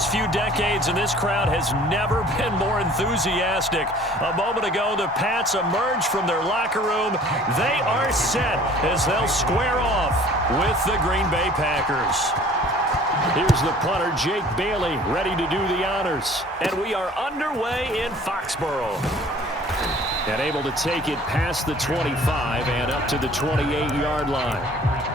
last few decades, and this crowd has never been more enthusiastic. A moment ago, the Pats emerged from their locker room. They are set as they'll square off with the Green Bay Packers. Here's the punter, Jake Bailey, ready to do the honors. And we are underway in Foxborough. And able to take it past the 25 and up to the 28-yard line.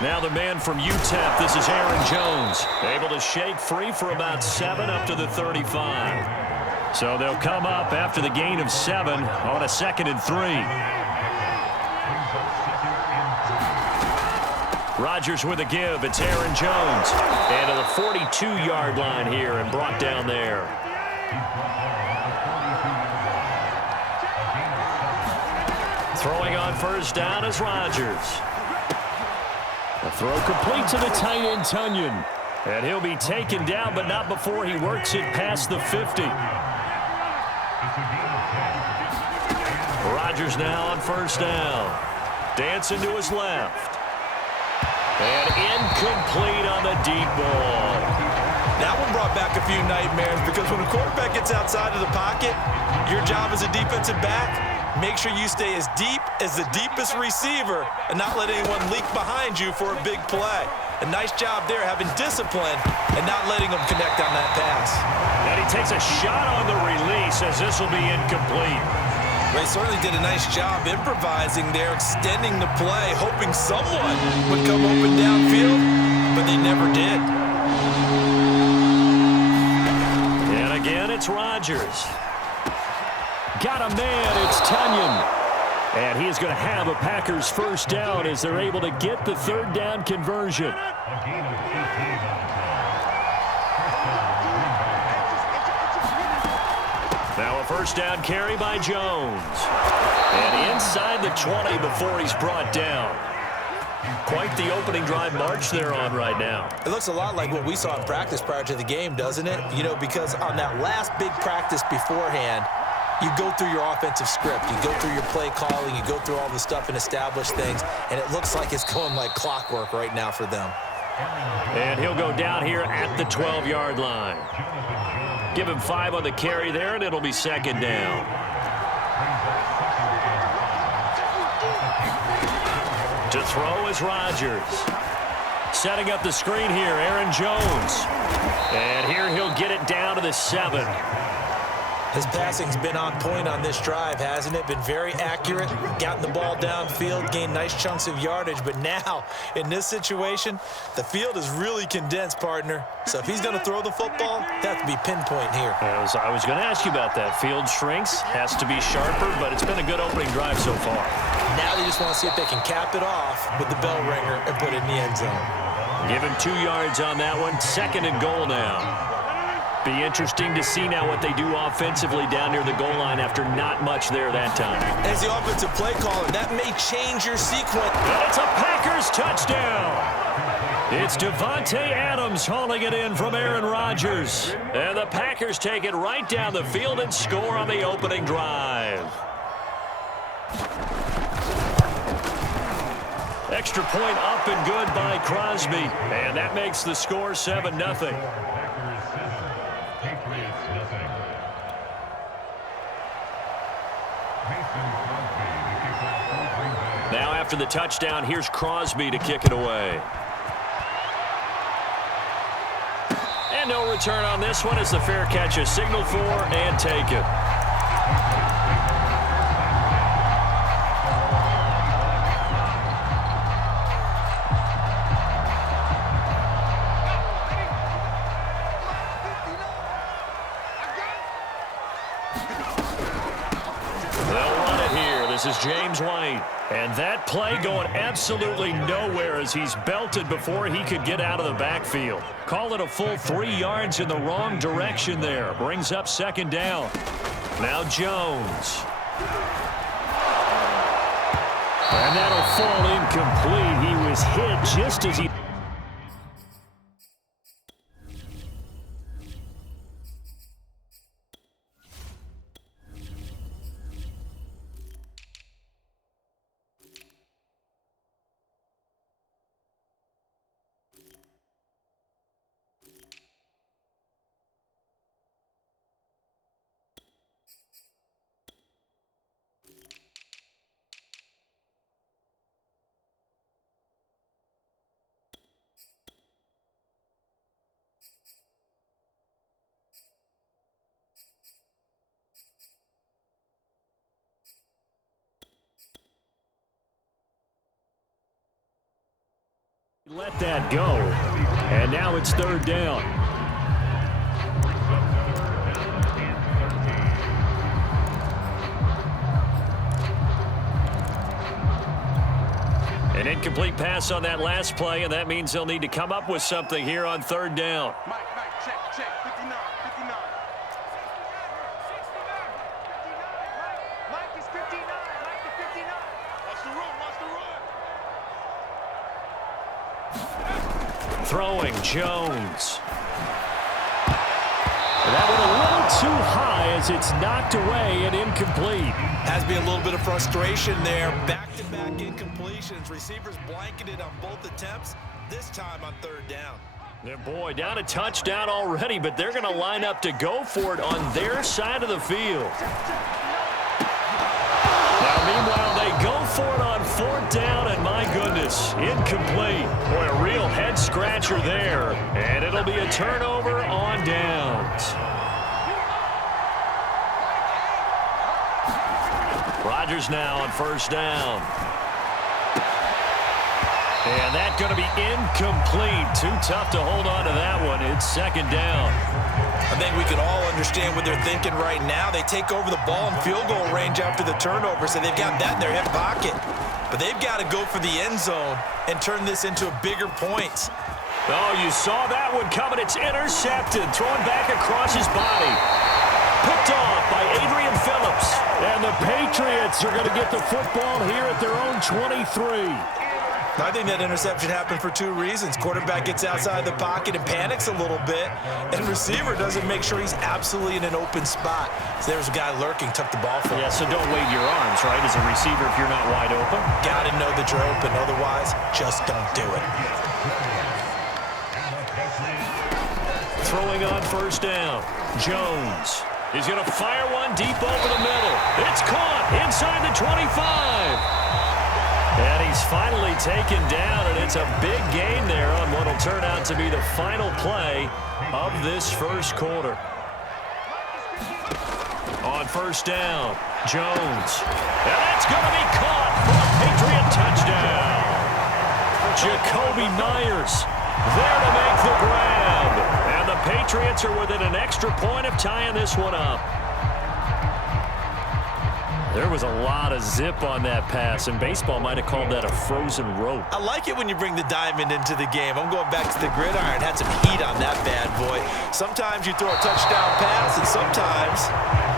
Now the man from UTEP, this is Aaron Jones, able to shake free for about 7 up to the 35. So they'll come up after the gain of 7 on a 2nd and 3. Rodgers with a give. It's Aaron Jones. And to the 42-yard line here and brought down there. Throwing on first down is Rodgers. A throw complete to the tight end, Tunyon. And he'll be taken down, but not before he works it past the 50. Rodgers now on first down. Dancing to his left. And incomplete on the deep ball. That one brought back a few nightmares because when a quarterback gets outside of the pocket, your job as a defensive back, make sure you stay as deep as the deepest receiver and not let anyone leak behind you for a big play. A nice job there having discipline and not letting them connect on that pass. And he takes a shot on the release as this will be incomplete. They certainly did a nice job improvising there, extending the play, hoping someone would come open downfield, but they never did. And again, it's Rodgers. Got a man, it's Tunyon. And he is going to have a Packers first down as they're able to get the third down conversion. Now a first down carry by Jones. And inside the 20 before he's brought down. Quite the opening drive march they're on right now. It looks a lot like what we saw in practice prior to the game, doesn't it? You know, because on that last big practice beforehand, you go through your offensive script. You go through your play calling. You go through all the stuff and establish things. And it looks like it's going like clockwork right now for them. And he'll go down here at the 12-yard line. Give him 5 on the carry there, and it'll be second down. To throw is Rodgers. Setting up the screen here, Aaron Jones. And here he'll get it down to the 7. His passing's been on point on this drive, hasn't it? Been very accurate, gotten the ball downfield, gained nice chunks of yardage. But now, in this situation, the field is really condensed, partner. So if he's going to throw the football, that has to be pinpoint here. I was going to ask you about that. Field shrinks, has to be sharper, but it's been a good opening drive so far. Now they just want to see if they can cap it off with the bell ringer and put it in the end zone. Give him 2 yards on that one. 2nd and goal now. Be interesting to see now what they do offensively down near the goal line after not much there that time. As the offensive play caller, that may change your sequence. But it's a Packers touchdown. It's Devontae Adams hauling it in from Aaron Rodgers. And the Packers take it right down the field and score on the opening drive. Extra point up and good by Crosby. And that makes the score 7-0. Now after the touchdown, here's Crosby to kick it away. And no return on this one as the fair catch is signaled for and taken. This is James White. And that play going absolutely nowhere as he's belted before he could get out of the backfield. Call it a full 3 yards in the wrong direction there. Brings up second down. Now Jones. fall incomplete. He was hit just as he... Let that go. And now it's third down. An incomplete pass on that last play, and that means they'll need to come up with something here on third down. Mike, check, 59, 59. Mike is 59, Mike is 59. Watch the run, watch the run. Throwing, Jones. That one a little too high as it's knocked away and incomplete. Has to be a little bit of frustration there. Back-to-back incompletions. Receivers blanketed on both attempts, this time on third down. Yeah, boy, down a touchdown already, but they're going to line up to go for it on their side of the field. Now, meanwhile, they go for it on fourth down, and my goodness, incomplete. Boy, a real head-scratcher there, and it'll be a turnover on downs. Rodgers now on first down. And that's going to be incomplete. Too tough to hold on to that one. It's second down. I think we can all understand what they're thinking right now. They take over the ball in field goal range after the turnover, so they've got that in their hip pocket. But they've got to go for the end zone and turn this into a bigger point. Oh, you saw that one coming. It's intercepted. Thrown back across his body. Picked off by Adrian Phillips. And the Patriots are going to get the football here at their own 23. I think that interception happened for two reasons. Quarterback gets outside the pocket and panics a little bit, and receiver doesn't make sure he's absolutely in an open spot. So there's a guy lurking, tuck the ball for him. Yeah, so don't wave your arms, right, as a receiver if you're not wide open. Got to know that you're open. Otherwise, just don't do it. Throwing on first down. Jones. He's going to fire one deep over the middle. It's caught inside the 25. And he's finally taken down, and it's a big gain there on what will turn out to be the final play of this first quarter. On first down, Jones. And that's going to be caught for a Patriot touchdown. Jacoby Myers there to make the grab. And the Patriots are within an extra point of tying this one up. There was a lot of zip on that pass, and baseball might have called that a frozen rope. I like it when you bring the diamond into the game. I'm going back to the gridiron. Had some heat on that bad boy. Sometimes you throw a touchdown pass, and sometimes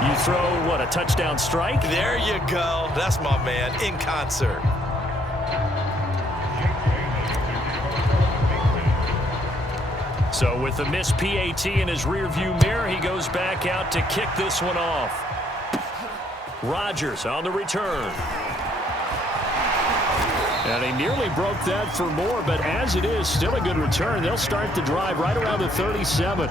you throw, what, a touchdown strike? There you go. That's my man, in concert. So with the missed PAT in his rearview mirror, he goes back out to kick this one off. Rodgers on the return. And he nearly broke that for more, but as it is, still a good return. They'll start the drive right around the 37.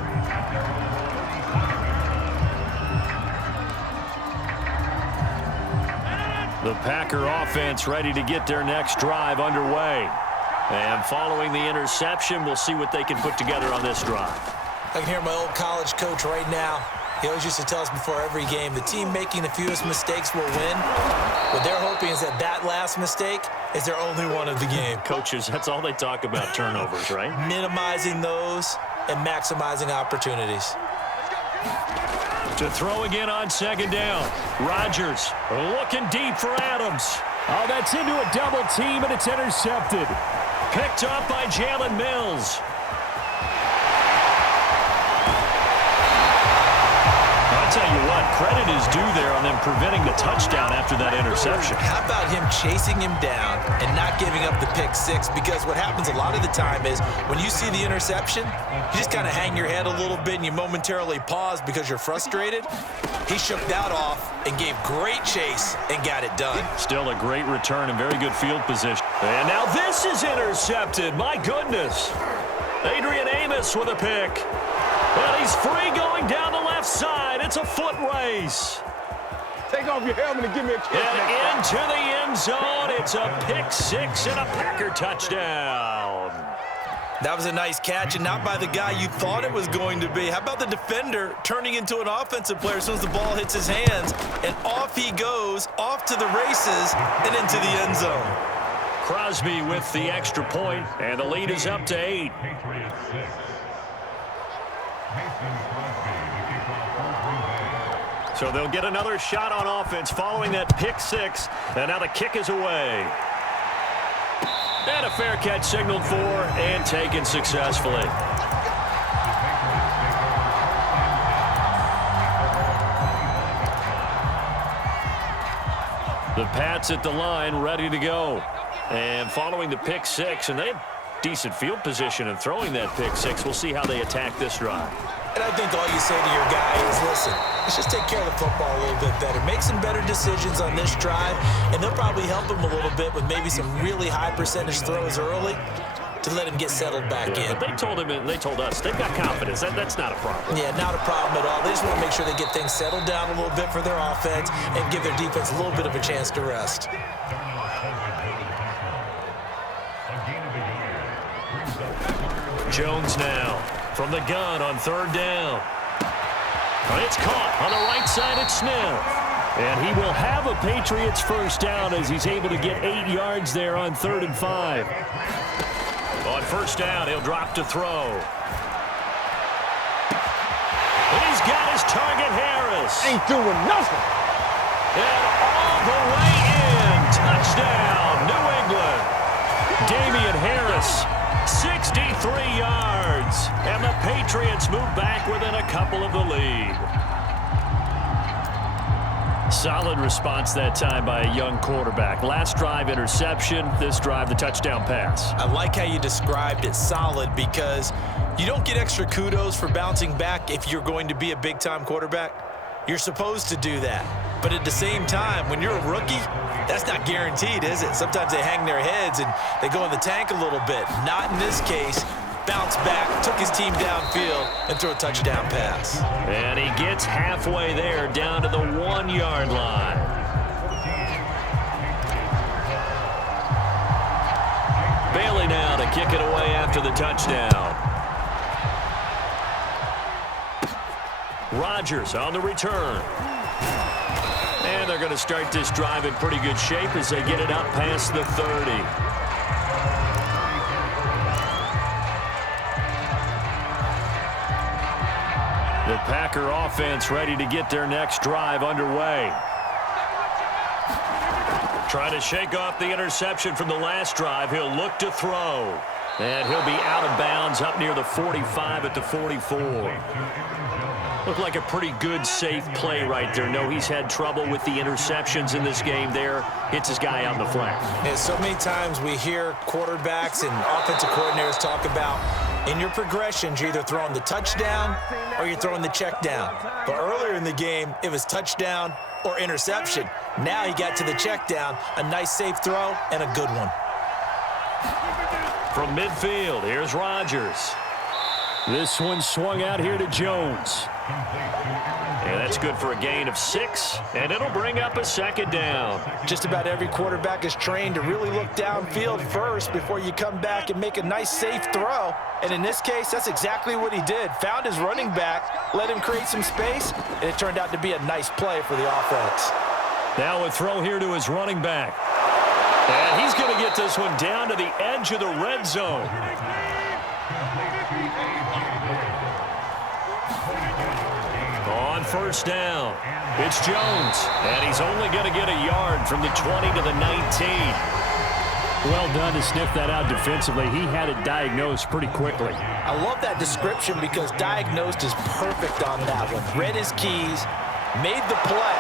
The Packer offense ready to get their next drive underway. And following the interception, we'll see what they can put together on this drive. I can hear my old college coach right now. He always used to tell us before every game, the team making the fewest mistakes will win. What they're hoping is that that last mistake is their only one of the game. Coaches, that's all they talk about, turnovers, right? Minimizing those and maximizing opportunities. To throw again on second down. Rodgers looking deep for Adams. Oh, that's into a double team, and it's intercepted. Picked up by Jalen Mills. I'll tell you what, credit is due there on them preventing the touchdown after that interception. How about him chasing him down and not giving up the pick six? Because what happens a lot of the time is when you see the interception, you just kind of hang your head a little bit and you momentarily pause because you're frustrated. He shook that off and gave great chase and got it done. Still a great return and very good field position. And now this is intercepted. My goodness. Adrian Amos with a pick. And he's free going down the left side. It's a foot race. Take off your helmet and give me a kick. And into the end zone. It's a pick six and a Packer touchdown. That was a nice catch, and not by the guy you thought it was going to be. How about the defender turning into an offensive player as soon as the ball hits his hands, and off he goes, off to the races, and into the end zone. Crosby with the extra point, and the lead is up to 8. So they'll get another shot on offense following that pick six, and now the kick is away. And a fair catch signaled for and taken successfully. The Pats at the line ready to go. And following the pick six, and they had decent field position in throwing that pick six. We'll see how they attack this drive. And I think all you say to your guy is, listen, let's just take care of the football a little bit better. Make some better decisions on this drive, and they'll probably help him a little bit with maybe some really high percentage throws early to let him get settled back in. But they told him, and they told us, they've got confidence. That's not a problem. Yeah, not a problem at all. They just want to make sure they get things settled down a little bit for their offense and give their defense a little bit of a chance to rest. Jones now from the gun on third down. It's caught on the right side at Smith. And he will have a Patriots first down as he's able to get 8 yards there on 3rd and 5. On first down, he'll drop to throw. And he's got his target, Harris. Ain't doing nothing. And all the way in. Touchdown, New England. Damian Harris, 63 yards. And the Patriots move back within a couple of the lead. Solid response that time by a young quarterback. Last drive, interception. This drive, the touchdown pass. I like how you described it, solid, because you don't get extra kudos for bouncing back if you're going to be a big-time quarterback. You're supposed to do that. But at the same time, when you're a rookie, that's not guaranteed, is it? Sometimes they hang their heads and they go in the tank a little bit. Not in this case. Bounce back, took his team downfield, and threw a touchdown pass. And he gets halfway there, down to the 1-yard line. Bailey now to kick it away after the touchdown. Rodgers on the return. And they're going to start this drive in pretty good shape as they get it up past the 30. The Packer offense ready to get their next drive underway. Trying to shake off the interception from the last drive. He'll look to throw. And he'll be out of bounds up near the 45 at the 44. Looked like a pretty good, safe play right there. No, he's had trouble with the interceptions in this game there. Hits his guy out in the flat. Yeah, so many times we hear quarterbacks and offensive coordinators talk about in your progressions, you're either throwing the touchdown or you're throwing the check down. But earlier in the game, it was touchdown or interception. Now he got to the check down, a nice safe throw, and a good one. From midfield, here's Rodgers. This one swung out here to Jones. And that's good for a gain of 6, and it'll bring up a second down. Just about every quarterback is trained to really look downfield first before you come back and make a nice, safe throw. And in this case, that's exactly what he did. Found his running back, let him create some space, and it turned out to be a nice play for the offense. Now a throw here to his running back. And he's going to get this one down to the edge of the red zone. On first down, it's Jones, and he's only going to get a yard from the 20 to the 19. Well done to sniff that out defensively. He had it diagnosed pretty quickly. I love that description because diagnosed is perfect on that one. Read his keys, made the play,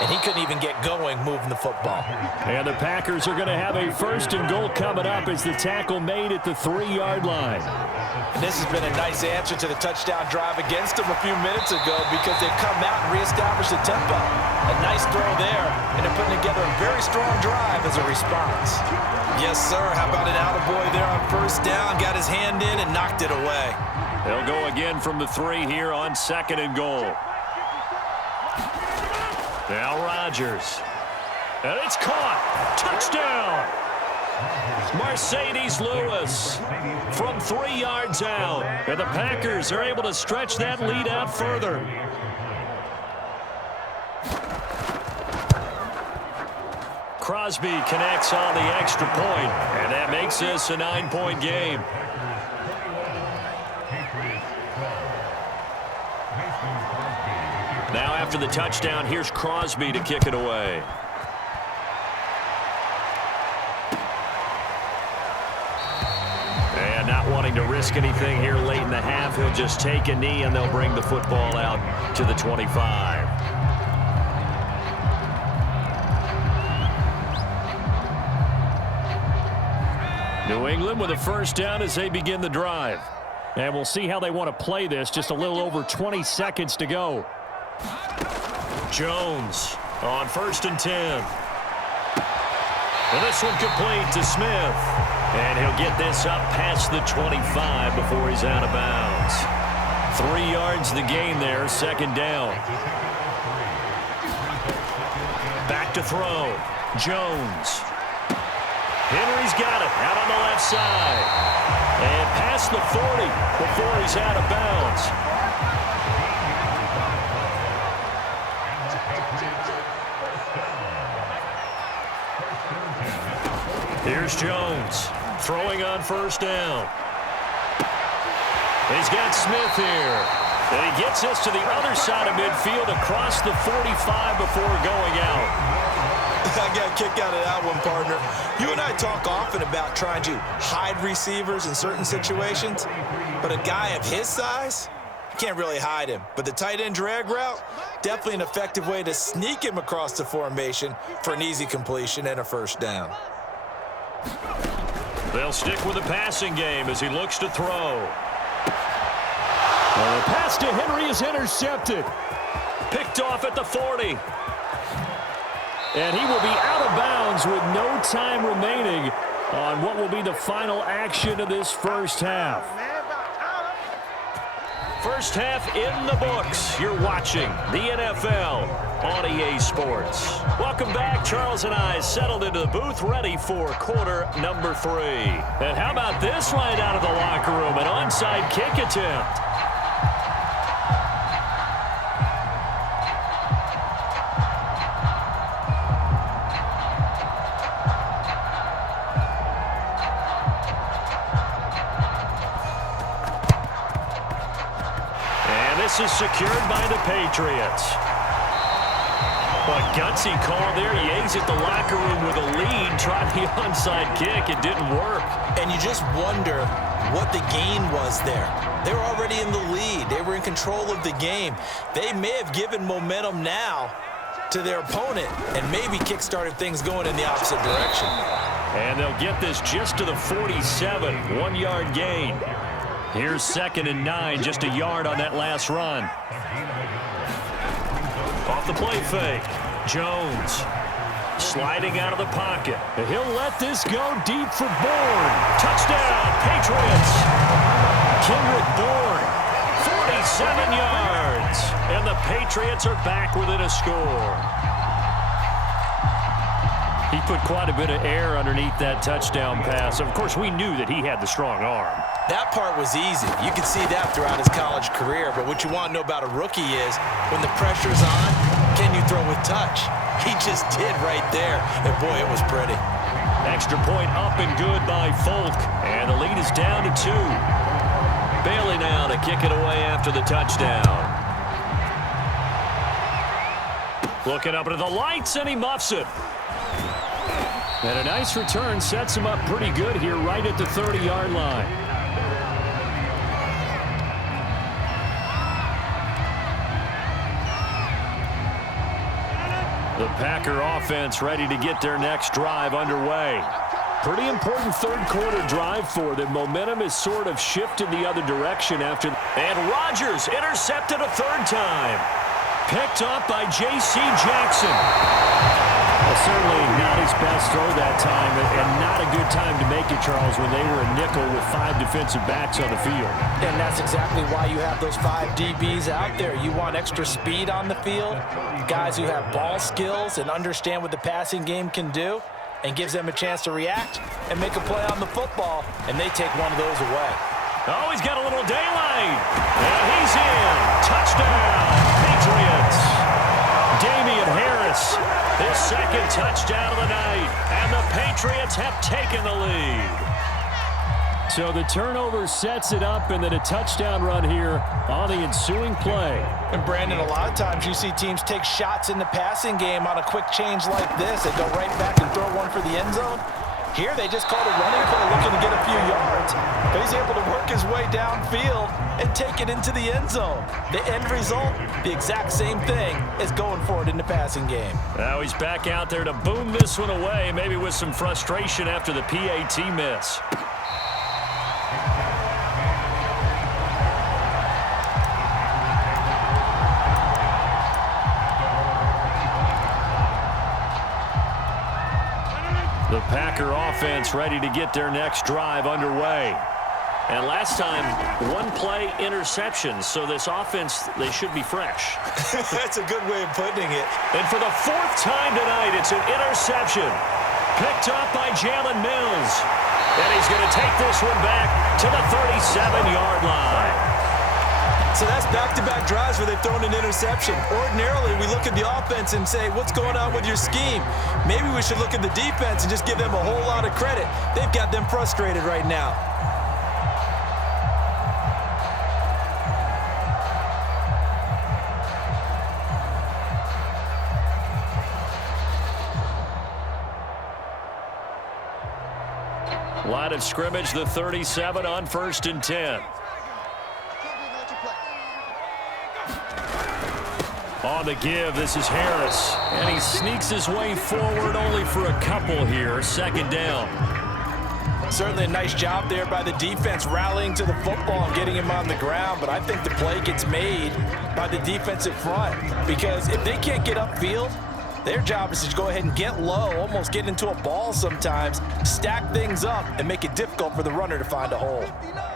and he couldn't even get going moving the football. And the Packers are going to have a 1st and goal coming up as the tackle made at the 3-yard line. And this has been a nice answer to the touchdown drive against them a few minutes ago because they've come out and reestablished the tempo. A nice throw there, and they're putting together a very strong drive as a response. Yes, sir. How about an attaboy there on 1st down? Got his hand in and knocked it away. They'll go again from the 3 here on 2nd and goal. Now Rodgers. And it's caught. Touchdown. Mercedes Lewis from 3 yards out. And the Packers are able to stretch that lead out further. Crosby connects on the extra point, and that makes this a 9-point game. Now after the touchdown, here's Crosby to kick it away. And not wanting to risk anything here late in the half, he'll just take a knee and they'll bring the football out to the 25. New England with a 1st down as they begin the drive. And we'll see how they want to play this. Just a little over 20 seconds to go. Jones on 1st and 10. And this one complete to Smith. And he'll get this up past the 25 before he's out of bounds. 3 yards the gain there, 2nd down. Back to throw. Jones. Henry's got it out on the left side. And past the 40 before he's out of bounds. Here's Jones throwing on 1st down. He's got Smith here. And he gets us to the other side of midfield across the 45 before going out. I got a kick out of that one, partner. You and I talk often about trying to hide receivers in certain situations, but a guy of his size, you can't really hide him. But the tight end drag route, definitely an effective way to sneak him across the formation for an easy completion and a 1st down. They'll stick with the passing game as he looks to throw. Well, the pass to Henry is intercepted. Picked off at the 40. And he will be out of bounds with no time remaining on what will be the final action of this 1st half. 1st half in the books. You're watching the NFL on EA Sports. Welcome back. Charles and I settled into the booth ready for quarter number 3. And how about this right out of the locker room? An onside kick attempt. This is secured by the Patriots. But gutsy call there. He exits the locker room with a lead. Tried the onside kick. It didn't work. And you just wonder what the gain was there. They were already in the lead. They were in control of the game. They may have given momentum now to their opponent and maybe kick-started things going in the opposite direction. And they'll get this just to the 47. 1-yard gain. Here's 2nd and 9, just a yard on that last run. Off the play fake. Jones sliding out of the pocket. He'll let this go deep for Bourne. Touchdown, Patriots. Kendrick Bourne, 47 yards. And the Patriots are back within a score. He put quite a bit of air underneath that touchdown pass. Of course, we knew that he had the strong arm. That part was easy. You could see that throughout his college career. But what you want to know about a rookie is when the pressure's on, can you throw with touch? He just did right there. And, boy, it was pretty. Extra point up and good by Folk. And the lead is down to 2. Bailey now to kick it away after the touchdown. Looking up into the lights, and he muffs it. And a nice return sets him up pretty good here right at the 30-yard line. The Packer offense ready to get their next drive underway. Pretty important third-quarter drive for them. Momentum is sort of shifted the other direction after. And Rodgers intercepted a third time. Picked up by J.C. Jackson. Well, certainly not his best throw that time, and not a good time to make it, Charles, when they were a nickel with 5 defensive backs on the field. And that's exactly why you have those 5 DBs out there. You want extra speed on the field, guys who have ball skills and understand what the passing game can do, and gives them a chance to react and make a play on the football, and they take one of those away. Oh, he's got a little daylight. And he's in. Touchdown, Patriots. Damian Harris, his second touchdown of the night. And the Patriots have taken the lead. So the turnover sets it up, and then a touchdown run here on the ensuing play. And Brandon, a lot of times you see teams take shots in the passing game on a quick change like this and go right back and throw one for the end zone. Here they just called a running play looking to get a few yards, but he's able to work his way downfield and take it into the end zone. The end result, the exact same thing as going for it in the passing game. Now he's back out there to boom this one away, maybe with some frustration after the PAT miss. The Packer offense ready to get their next drive underway. And last time, one play interception, so this offense, they should be fresh. That's a good way of putting it. And for the 4th time tonight, it's an interception. Picked up by Jalen Mills. And he's going to take this one back to the 37-yard line. So that's back-to-back drives where they've thrown an interception. Ordinarily, we look at the offense and say, what's going on with your scheme? Maybe we should look at the defense and just give them a whole lot of credit. They've got them frustrated right now. Line of scrimmage, the 37 on 1st and 10. On the give, this is Harris. And he sneaks his way forward only for a couple here. 2nd down. Certainly a nice job there by the defense rallying to the football and getting him on the ground, but I think the play gets made by the defensive front, because if they can't get upfield, their job is to go ahead and get low, almost get into a ball sometimes, stack things up, and make it difficult for the runner to find a hole.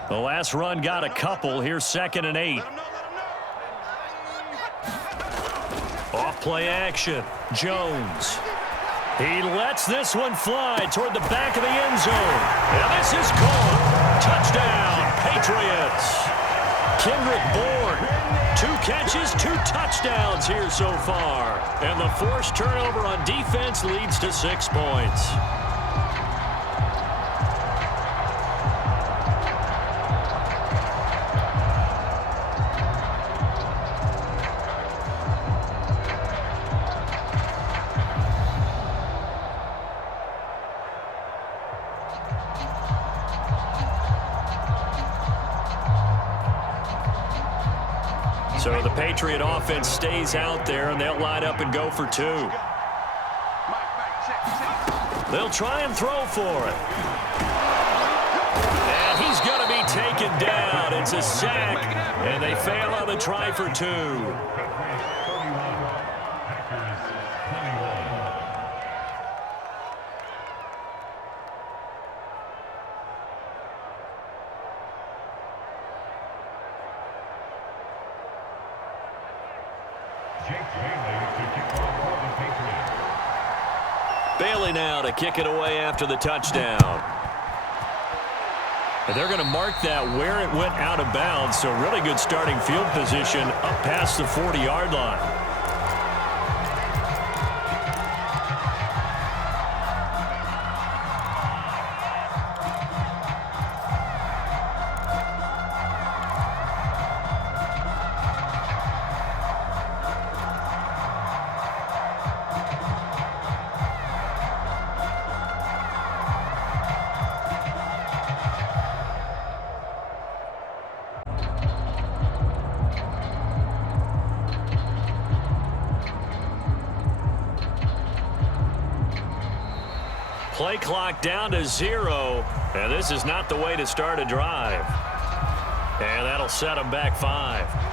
The last run got a couple. Here's 2nd and 8. Off-play action. Jones. He lets this one fly toward the back of the end zone. And this is caught. Touchdown, Patriots. Kendrick Bourne. 2 catches, 2 touchdowns here so far. And the forced turnover on defense leads to 6 points. So the Patriot offense stays out there, and they'll line up and go for 2. They'll try and throw for it. And he's going to be taken down. It's a sack, and they fail on the try for 2. Bailey now to kick it away after the touchdown. And they're going to mark that where it went out of bounds, so really good starting field position up past the 40-yard line. Play clock down to 0, and this is not the way to start a drive. And that'll set them back 5.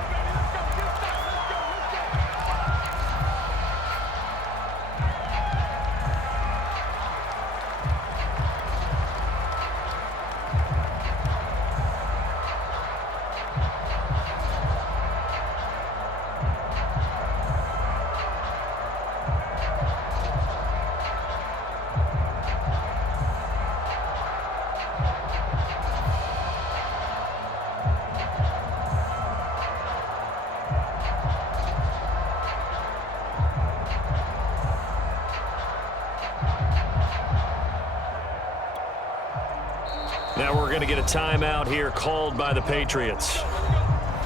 Now we're going to get a timeout here called by the Patriots.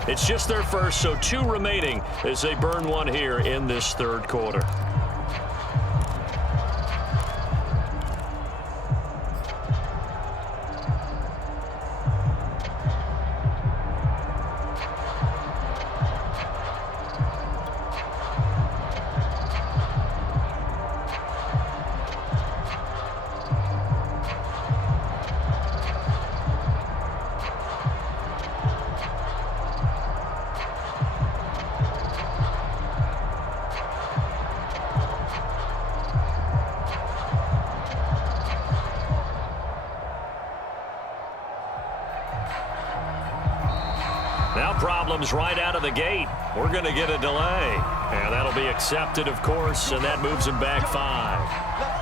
It's just their first, so 2 remaining as they burn one here in this third quarter. Now problems right out of the gate. We're going to get a delay. And that'll be accepted, of course, and that moves him back 5.